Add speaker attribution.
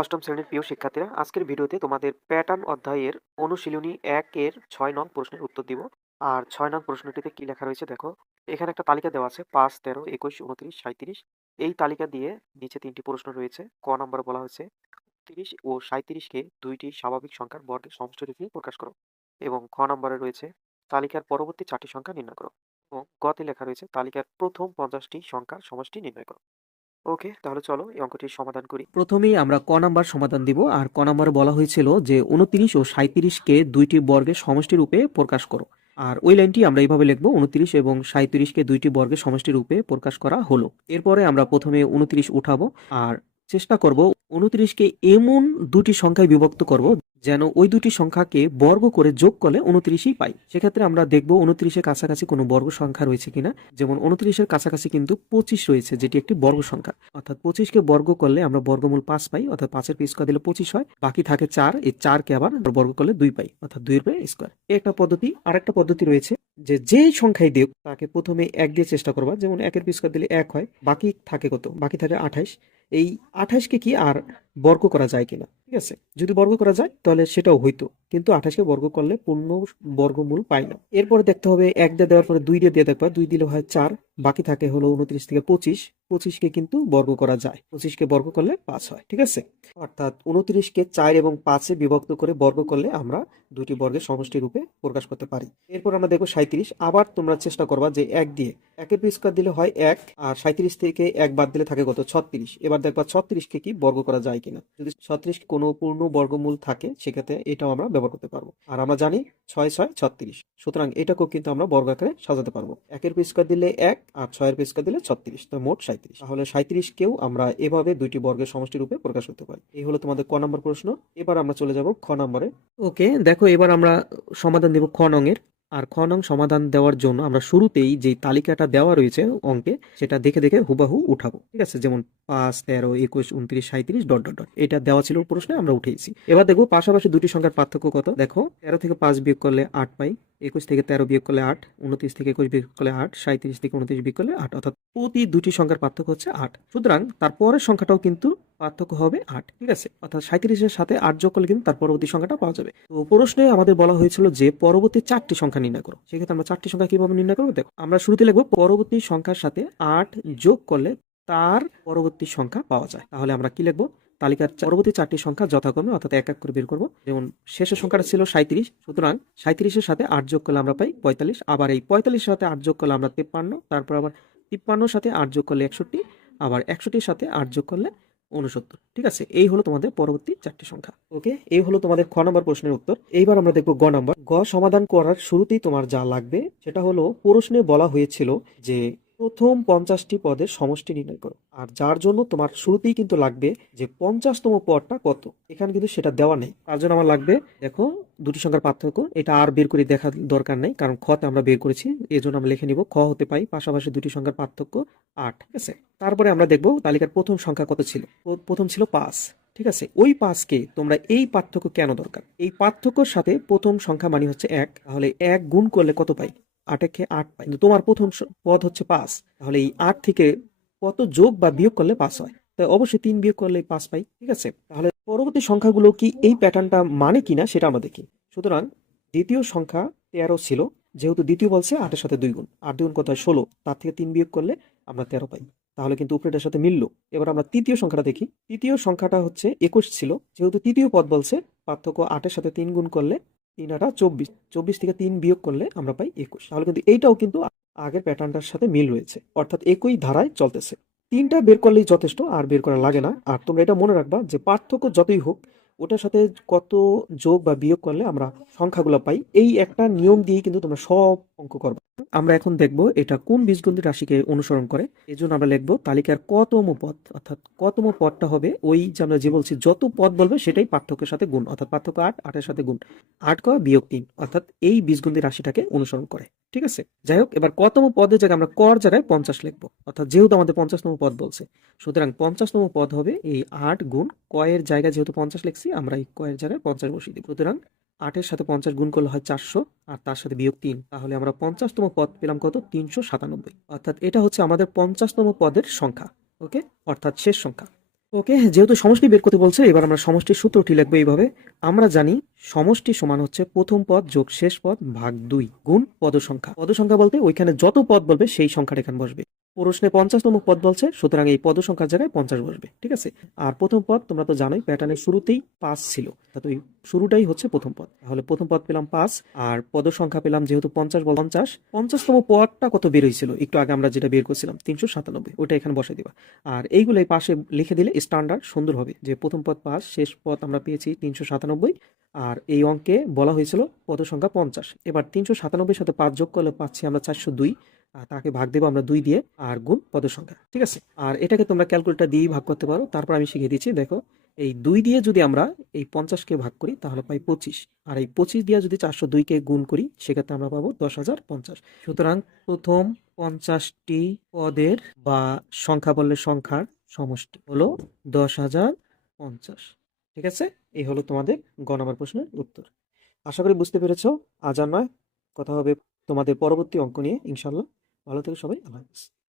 Speaker 1: অষ্টম শ্রেণির প্রিয় শিক্ষার্থীরা, আজকের ভিডিওতে তোমাদের প্যাটার্ন অধ্যায়ের অনুশীলনী এক এর ছয় নং প্রশ্নের উত্তর দিব। আর ছয় নং প্রশ্নটিতে কি লেখা রয়েছে দেখো, এখানে একটা তালিকা দেওয়া আছে, পাঁচ, তেরো, একুশ, উনত্রিশ সাঁত্রিশ এই তালিকা দিয়ে নিচে তিনটি প্রশ্ন রয়েছে, ক নম্বরে বলা হয়েছে, তিরিশ ও সাঁত্রিশকে দুইটি স্বাভাবিক সংখ্যার বর্গের সমষ্টি রূপে প্রকাশ করো। এবং খ নম্বরে রয়েছে, তালিকার পরবর্তী চারটি সংখ্যা নির্ণয় করো। এবং গতে লেখা রয়েছে, তালিকার প্রথম পঞ্চাশটি সংখ্যার সমষ্টি নির্ণয় করো। ওকে, তাহলে চলো এই অঙ্কটির সমাধান করি।
Speaker 2: প্রথমেই আমরা ক নাম্বার সমাধান দিব, আর ক নাম্বারে বলা হয়েছিল যে উনত্রিশ ও সাঁত্রিশকে দুইটি বর্গের সমষ্টি রূপে প্রকাশ করো। আর ওই লাইনটি আমরা এইভাবে লিখব, উনত্রিশ এবং সাঁত্রিশকে দুইটি বর্গের সমষ্টি রূপে প্রকাশ করা হলো। এরপরে আমরা প্রথমে উনত্রিশ উঠাবো, আর চেষ্টা করব উনত্রিশকে এমন দুটি সংখ্যায় বিভক্ত করব যেন ওই দুটি সংখ্যাকে বর্গ করে যোগ করলে উনত্রিশই পাই। সেক্ষেত্রে আমরা দেখব উনত্রিশের কাছাকাছি কোনো বর্গ সংখ্যা রয়েছে কিনা। যেমন উনত্রিশের কাছাকাছি কিন্তু পঁচিশ রয়েছে, যেটি একটি বর্গ সংখ্যা। অর্থাৎ পঁচিশকে বর্গ করলে আমরা বর্গমূল পাঁচ পাই, অর্থাৎ পাঁচের পি স্কোয়ার দিলে পঁচিশ হয়। বাকি থাকে চার, এই চারকে আবার আমরা বর্গ করলে দুই পাই, অর্থাৎ দুইয়ের পে স্কোয়ার একটা পদ্ধতি, আরেকটা পদ্ধতি রয়েছে যে যে সংখ্যাই দিক তাকে প্রথমে এক দিয়ে চেষ্টা করবা। যেমন একের পি স্কোয়ার দিলে এক হয়, বাকি থাকে কত? বাকি থাকে আঠাইশ এই আঠাশকে কি আর বর্গ করা যায় কিনা, ঠিক আছে? যদি বর্গ করা যায়, তাহলে সেটাও হইতো। কিন্তু আঠাশকে বর্গ করলে পূর্ণ বর্গমূল পাই না। এরপরে দেখতে হবে এক দিয়ে দেওয়ার পরে দুই দিয়ে দিয়ে দেখবা দুই দিলে হয় চার, বাকি থাকে হলো উনত্রিশ থেকে পঁচিশ। পঁচিশকে কিন্তু বর্গ করা যায়। পঁচিশকে বর্গ করলে পাঁচ হয়, ঠিক আছে? অর্থাৎ উনত্রিশকে চার এবং পাঁচে বিভক্ত করে বর্গ করলে আমরা দুটি বর্গের সমষ্টি রূপে প্রকাশ করতে পারি। এরপর আমরা দেখব সাঁত্রিশ আবার তোমরা চেষ্টা করবা যে এক দিয়ে একের স্কোয়ার দিলে হয় এক, আর সাঁত্রিশ থেকে এক বাদ দিলে থাকে কত? ছত্রিশ। এবার দেখবা ছত্রিশকে কি বর্গ করা যায় কিনা। যদি ছত্রিশ কোনো পূর্ণ বর্গমূল থাকে, সেক্ষেত্রে এটাও আমরা ব্যবহার করতে পারব। আর আমরা জানি ছয় ছয় ছত্রিশ। সুতরাং এটাকেও কিন্তু আমরা বর্গ আকারে সাজাতে পারব। একের পি স্কোয়ার দিলে এক আর ছয়ের পি স্কোয়ার দিলে ছত্রিশ তো মোট সাঁত্রিশ তাহলে সাঁত্রিশকেও আমরা এভাবে দুইটি বর্গের সমষ্টি রূপে প্রকাশ করতে পারি। এই হলো তোমাদের ক নম্বর প্রশ্ন। এবার আমরা চলে যাব খ নম্বরে। ওকে, দেখো এবার আমরা সমাধান দেব খ নংয়ের আর খ নং সমাধান দেওয়ার জন্য আমরা শুরুতেই যে তালিকাটা দেওয়া রয়েছে অঙ্কে, সেটা দেখে দেখে হুবাহু উঠাবো। ঠিক আছে? যেমন পাঁচ, তেরো, একুশ, উনত্রিশ সাঁত্রিশ ডট ডট ডট। এটা দেওয়া ছিল প্রশ্নে, আমরা উঠেছি। এবার দেখব পাশাপাশি দুটি সংখ্যার পার্থক্য কত? দেখো, তেরো থেকে পাঁচ বিয়োগ করলে আট পাই, একুশ থেকে তেরো বিয়োগ করলে আট, উনত্রিশ থেকে একুশ বিয়োগ করলে আট সাঁত্রিশ থেকে উনত্রিশ বিয়োগ করলে আট, অর্থাৎ প্রতি দুটি সংখ্যার পার্থক্য হচ্ছে আট। সুতরাং তার পরের সংখ্যাটাও কিন্তু পার্থক্য হবে আট, ঠিক আছে? অর্থাৎ সাঁত্রিশের সাথে আট যোগ করলে কিন্তু তার পরবর্তী সংখ্যাটা পাওয়া যাবে। তো প্রশ্নে আমাদের বলা হয়েছিল যে পরবর্তী চারটি সংখ্যা নির্ণয় করো। সেক্ষেত্রে আমরা চারটি সংখ্যা কীভাবে নির্ণয় করব? দেখো, আমরা শুরুতে লিখব পরবর্তী সংখ্যার সাথে আট যোগ করলে তার পরবর্তী সংখ্যা পাওয়া যায়। তাহলে আমরা কি লিখব? তালিকার পরবর্তী চারটি সংখ্যা যথাক্রমে অর্থাৎ এক এক করে বের করব। যেমন শেষের সংখ্যাটা ছিল সাঁত্রিশ সুতরাং সাঁত্রিশের সাথে আট যোগ করলে আমরা পাই পঁয়তাল্লিশ। আবার এই পঁয়তাল্লিশের সাথে আট যোগ করলে আমরা তিপ্পান্ন। তারপর আবার তিপ্পান্নর সাথে আট যোগ করলে একষট্টি, আবার একষট্টির সাথে আট যোগ করলে উনসত্তর ঠিক আছে? এই হলো তোমাদের পরবর্তী চারটি সংখ্যা। ওকে? এই হলো তোমাদের খ নম্বর প্রশ্নের উত্তর। এইবার আমরা দেখব গ নম্বর। গ সমাধান করার শুরুতেই তোমার যা লাগবে, সেটা হলো প্রশ্নে বলা হয়েছিল যে প্রথম পঞ্চাশটি পদের সমষ্টি নির্ণয় করো। আর যার জন্য তোমার শুরুতেই কিন্তু লাগবে যে পঞ্চাশতম পদটা কত? এখানে কিন্তু সেটা দেওয়া নেই। তার জন্য আমার লাগবে, দেখো, দুটি সংখ্যার পার্থক্য। এটা আর বের করে দেখার দরকার নেই, কারণ খতে আমরা বের করেছি এই জন্য আমরা লিখে নিব, খ হতে পাই, পাশাপাশি দুটি সংখ্যার পার্থক্য আট, ঠিক আছে? তারপরে আমরা দেখব তালিকার প্রথম সংখ্যা কত ছিল। প্রথম ছিল পাঁচ, ঠিক আছে? ওই পাঁচকে তোমরা এই পার্থক্য কেন দরকার? এই পার্থক্যর সাথে প্রথম সংখ্যা মানে হচ্ছে এক, তাহলে এক গুণ করলে কত পাই? আটেকে আট পাই কিন্তু তোমার প্রথম পদ হচ্ছে পাঁচ। তাহলে এই আট থেকে কত যোগ বা বিয়োগ করলে পাঁচ হয়? তাই অবশ্যই তিন বিয়োগ করলে পাঁচ পাই, ঠিক আছে? তাহলে পরবর্তী সংখ্যাগুলো কি এই প্যাটার্নটা মানে কিনা সেটা আমরা দেখি। সুতরাং দ্বিতীয় সংখ্যা তেরো ছিল, যেহেতু দ্বিতীয় বলছে আটের সাথে দুই গুণ। আট দুই গুণ কত হয়? ষোলো। তার থেকে তিন বিয়োগ করলে আমরা তেরো পাই। তাহলে কিন্তু উপরেটার সাথে মিললো। এবার আমরা তৃতীয় সংখ্যাটা দেখি। তৃতীয় সংখ্যাটা হচ্ছে একুশ ছিল, যেহেতু তৃতীয় পদ বলছে, পার্থক্য আটের সাথে তিন গুণ করলে তিন আটা চব্বিশ চব্বিশ থেকে তিন বিয়োগ করলে আমরা পাই একুশ। তাহলে কিন্তু এইটাও কিন্তু আগের প্যাটার্নটার সাথে মিল রয়েছে, অর্থাৎ একই ধারায় চলতেছে। তিনটা বের করলেই যথেষ্ট, আর বের করা লাগে না। আর তোমরা এটা মনে রাখবা যে পার্থক্য যতই হোক, ওটার সাথে কত যোগ বা বিয়োগ করলে আমরা সংখ্যাগুলো পাই, এই একটা নিয়ম দিয়েই কিন্তু তোমরা সব অঙ্ক করবে। আমরা এখন দেখব এটা কোন বীজগণিত রাশিকে অনুসরণ করে। এই জন্য আমরা লিখব তালিকার কতম পদ, অর্থাৎ কতম পদটা হবে ওই যে আমরা যে বলছি যত পদ বলবে সেটাই পার্থক্যের সাথে গুণ, অর্থাৎ পার্থক্য আট, আটের সাথে গুণ। আট ক বিয়োগ তিন, অর্থাৎ এই বীজগণিত রাশিটাকে অনুসরণ করে, ঠিক আছে? যাই হোক, এবার কতম পদের জায়গায় আমরা কর জায়গায় পঞ্চাশ লিখব, অর্থাৎ যেহেতু আমাদের পঞ্চাশতম পদ বলছে, সুতরাং পঞ্চাশতম পদ হবে এই আট গুণ কয়ের জায়গায় যেহেতু পঞ্চাশ লিখছি, আমরা এই কয়ের জায়গায় পঞ্চাশ বসিয়ে দিব, সুতরাং আটের সাথে পঞ্চাশ গুণ করলে হয় চারশো, আর তার সাথে বিয়োগ তিন। তাহলে আমরা পঞ্চাশতম পদ পেলাম কত? তিনশো সাতানব্বই। অর্থাৎ এটা হচ্ছে আমাদের পঞ্চাশতম পদের সংখ্যা, ওকে? অর্থাৎ শেষ সংখ্যা। ওকে, যেহেতু সমষ্টি বের করতে বলছে, এবার আমরা সমষ্টির সূত্রটি লিখব এইভাবে। আমরা জানি সমষ্টি সমান হচ্ছে প্রথম পদ যোগ শেষ পদ ভাগ দুই গুণ পদ সংখ্যা পদ সংখ্যা বলতে ওইখানে যত পদ বলবে সেই সংখ্যাটা এখানে বসবে। প্রশ্নে পঞ্চাশতম পদ বলছে, সুতরাং এই পদ সংখ্যার জায়গায় পঞ্চাশ বসবে, ঠিক আছে? আর প্রথম পদ তোমরা তো জানোই প্যাটার্নের শুরুতেই পাঁচ ছিল। শুরুটাই হচ্ছে প্রথম পদ। তাহলে প্রথম পদ পেলাম পাঁচ, আর পদ সংখ্যা পেলাম যেহেতু পঞ্চাশ বল পঞ্চাশ, পঞ্চাশতম পদটা কত বের হয়েছিল? একটু আগে আমরা যেটা বের করছিলাম, তিনশো সাতানব্বই ওটা এখানে বসাই দিবা। আর এইগুলো এই পাশে লিখে দিলে স্ট্যান্ডার্ড সুন্দর হবে, যে প্রথম পদ পাঁচ, শেষ পদ আমরা পেয়েছি তিনশো সাতানব্বই আর এই অঙ্কে বলা হয়েছিল পদ সংখ্যা? পঞ্চাশ। এবার তিনশো সাতানব্বই সাথে পাঁচ যোগ করলে পাচ্ছি আমরা চারশো দুই। তাকে ভাগ দেবো আমরা দুই দিয়ে, আর গুণ পদের সংখ্যা, ঠিক আছে? আর এটাকে তোমরা ক্যালকুলেটার দিয়েই ভাগ করতে পারো। তারপর আমি শিখিয়ে দিচ্ছি, দেখো, এই দুই দিয়ে যদি আমরা এই পঞ্চাশকে ভাগ করি, তাহলে পাই পঁচিশ। আর এই পঁচিশ দিয়ে যদি চারশো দুইকে গুণ করি, সেক্ষেত্রে আমরা পাবো দশ হাজার পঞ্চাশ। সুতরাং প্রথম পঞ্চাশটি পদের বা সংখ্যা বললে সংখ্যার সমষ্টি হলো দশ হাজার পঞ্চাশ। ঠিক আছে? এই হলো তোমাদের গ নম্বর প্রশ্নের উত্তর। আশা করি বুঝতে পেরেছ। আজ আর নয়। কথা হবে তোমাদের পরবর্তী অঙ্ক নিয়ে ইনশাল্লাহ ভালো থেকে সবাই, আল্লাহ হাফিজ।